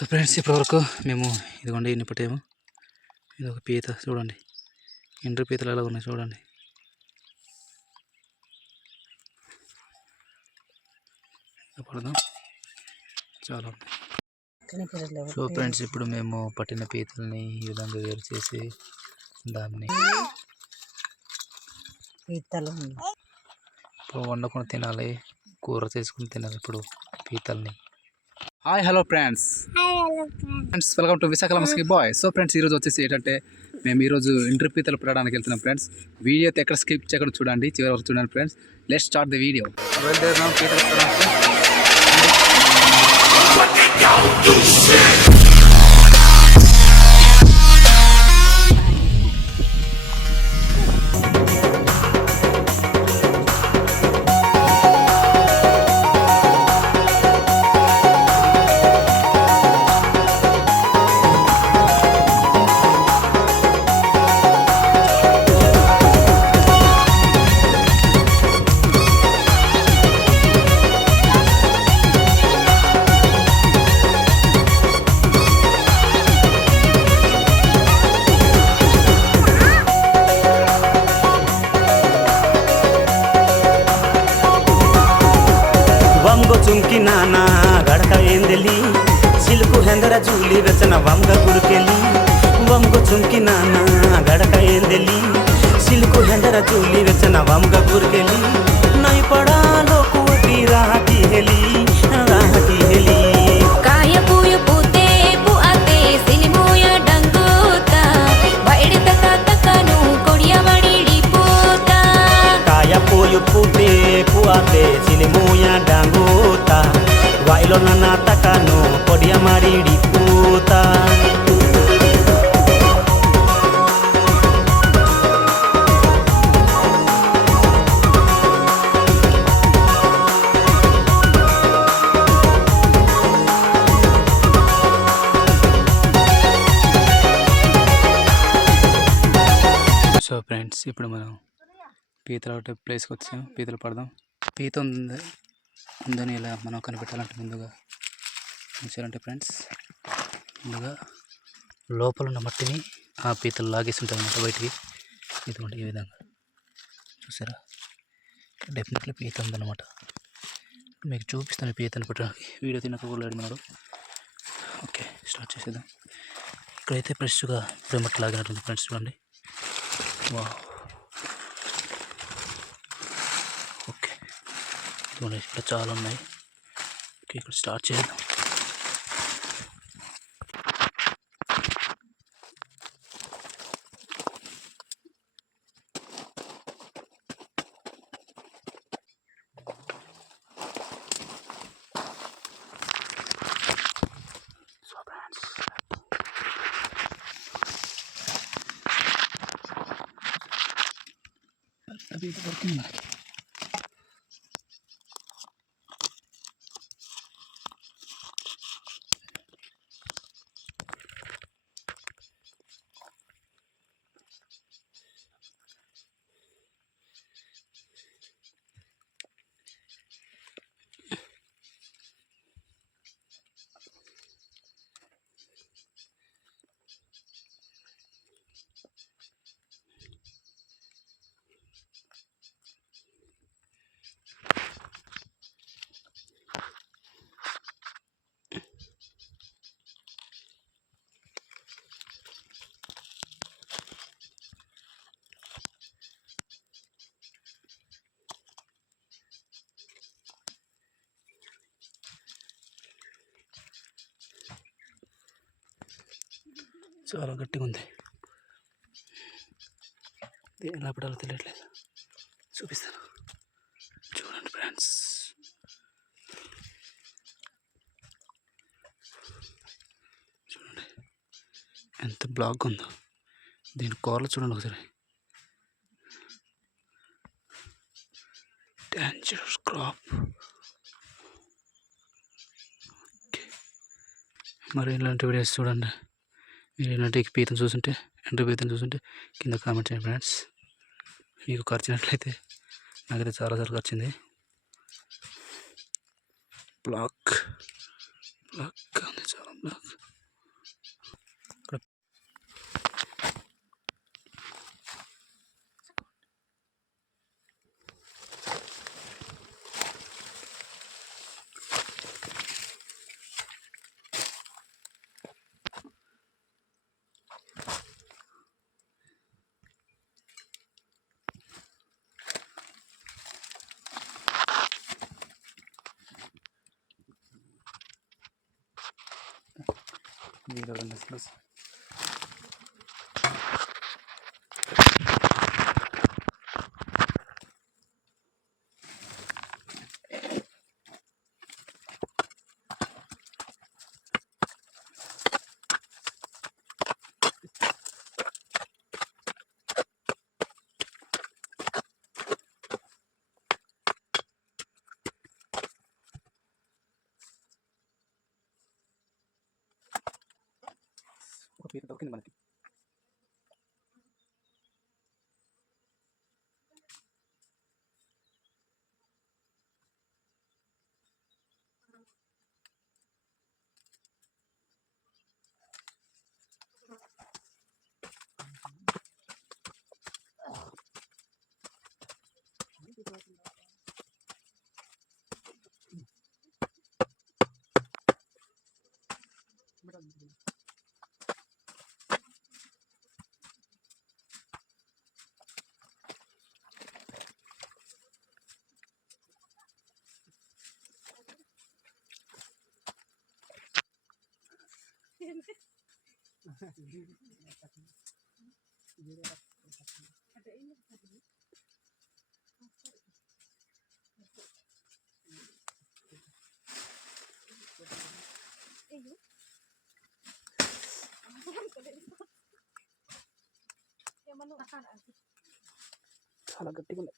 So friends ఇప్పటివరకు మేము ఇదిగోండి ఇన్ని పట్టాము. ఇది ఒక పీత చూడండి. ఎండ్రి పీతలు ఎలా ఉన్నాయి చూడండి. పడదాం. చాలా సో ఫ్రెండ్స్ ఇప్పుడు మేము పట్టిన పీతల్ని ఈ విధంగా వేరు చేసి దాన్ని పీతలు ఇప్పుడు వండుకొని తినాలి కూర చేసుకుని తినాలి ఇప్పుడు పీతల్ని. Hi hello friends friends welcome to విశాఖలమస్కి boy so friends ఈరోజు వచ్చేసి ఏంటంటే మేము ఈరోజు ఇంటర్ పీతలు పడడానికి వెళ్తున్నాం ఫ్రెండ్స్ వీడియో అయితే ఎక్కడ స్కిప్ చేయకుండా చూడండి చివరి వరకు చూడండి friends let start the video ಸುಂಕಿ ನಾನ ಗಡಕ ಎಂದೆಲಿ ಸಿಲುಕು ಹೆಂದರ ಜೂಲಿ ರಚನ ವಂಗ ಗುರುಕೆಲಿ ವಂಗ ಚುಂಕಿ ನಾನ ಗಡಕ ಎಂದೆಲಿ ಸಿಲುಕು ಹೆಂದರ ಜೂಲಿ ರಚನ ವಂಗ ಗುರುಕೆಲಿ ನೈ ಪಡಾಲೋಕು ತೀರಾ ಕಿಹೆಲಿ ರಾಹ పీతలు ఒకటి ప్లేస్కి వచ్చాం పీతలు పడదాం. పీత ఉంది. ఉందని ఇలా మనం కనిపెట్టాలంటే ముందుగా ఉంచాలంటే ఫ్రెండ్స్ ముందుగా లోపల ఉన్న మట్టిని ఆ పీతలు లాగేసి అన్నమాట బయటికి. ఇదిగోండి ఈ విధంగా. చూసారా? డెఫినెట్లీ పీత ఉందన్నమాట. మీకు చూపిస్తాను పీతను పెట్టడానికి వీడియో తినక కూడా అడిగినాడు ఓకే స్టార్ట్ చేసేద్దాం. ఇక్కడైతే ఫ్రెష్గా ఇప్పుడే మట్టి లాగినట్టుంది ఫ్రెండ్స్ చూడండి. వా ఓకే ఇదిగోండి ఇక్కడ చాలా ఉన్నాయి ఓకే ఇక్కడ స్టార్ట్ చేద్దాం సో ఫ్రెండ్స్ అది ఇది దొరికింది మనకి చాలా గట్టిగా ఉంది. ఇది ఎలా పడాలో తెలియట్లేదు. చూపిస్తాను. చూడండి ఫ్రెండ్స్. చూడండి. ఎంత బ్లాక్ ఉందో. దీని కూరలు చూడండి ఒకసారి. డేంజరస్ క్రాప్ ఓకే మరి ఇలాంటి వీడియోస్ చూడండి. మీరు ఇలాంటి పీతం చూస్తుంటే ఎండ్రి పీతం చూస్తుంటే కింద కామెంట్ చేయండి ఫ్రెండ్స్. మీకు ఖర్చినట్లయితే నాకైతే చాలాసార్లు ఖర్చింది. బ్లాక్. బ్లాక్. చాలా బ్లాక్. రెండు అసలు ఒక పీత దొరికింది మనకి చాలా గట్టిగా ఉంది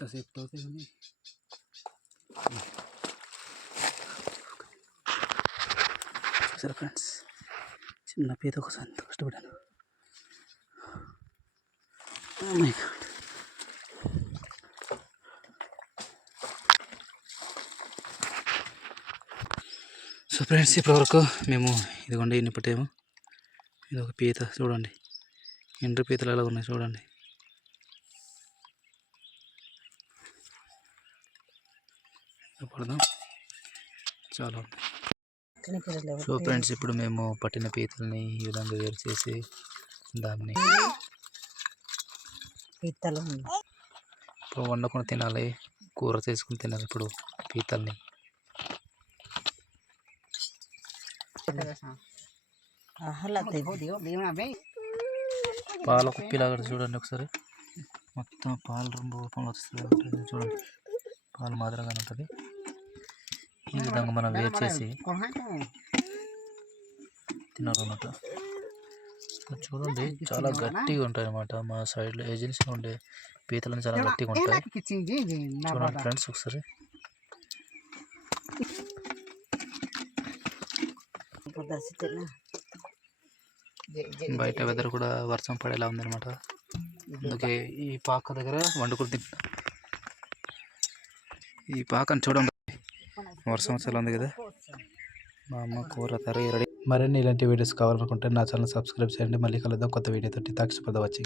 ఎంతసేపు అవుతుంది కానీ చూసారా ఫ్రెండ్స్ చిన్న పీత కోసం ఎంత కష్టపడాను Oh my God. So friends ఇప్పటివరకు మేము ఇదిగోండి ఇన్ని పట్టాము. ఇది ఒక పీత చూడండి. ఎండ్రు పీతలు ఎలా ఉన్నాయి చూడండి. పడదాం. చాలా సో ఫ్రెండ్స్ ఇప్పుడు మేము పట్టిన పీతల్ని ఈ విధంగా వేరు చేసి దాన్ని పీతలు. ఇప్పుడు వండుకొని తినాలి. కూర చేసుకుని తినాలి ఇప్పుడు పీతల్ని. పాల కుప్పిలాగా చూడండి ఒకసారి. మొత్తం పాలు రంగు రూపంలో వస్తుంది. చూడండి. పాలు మాదిరిగానే ఉంటుంది. ఈ విధంగా మనం వేరు చేసి తినాలన్నమాట. చూడండి చాలా గట్టిగా ఉంటాయి అన్నమాట మా సైడ్లో ఏజెన్సీలో ఉండే పీతలు చాలా గట్టిగా ఉంటాయి. చూడండి ఫ్రెండ్స్ ఒకసారి. బయట వెదర్ కూడా వర్షం పడేలా ఉందన్నమాట. అందుకే ఈ పాక దగ్గర వండుకుని తింటా ఈ పాకని చూడండి వర్షం వచ్చేలా ఉంది కదా. మా అమ్మ కూర కర్రీ రెడీ. మరిన్ని ఇలాంటి వీడియోస్ కావాలనుకుంటే నా ఛానల్ సబ్స్క్రైబ్ చేయండి. మళ్ళీ కలుద్దాం కొత్త వీడియోతో థ్యాంక్స్ వచ్చి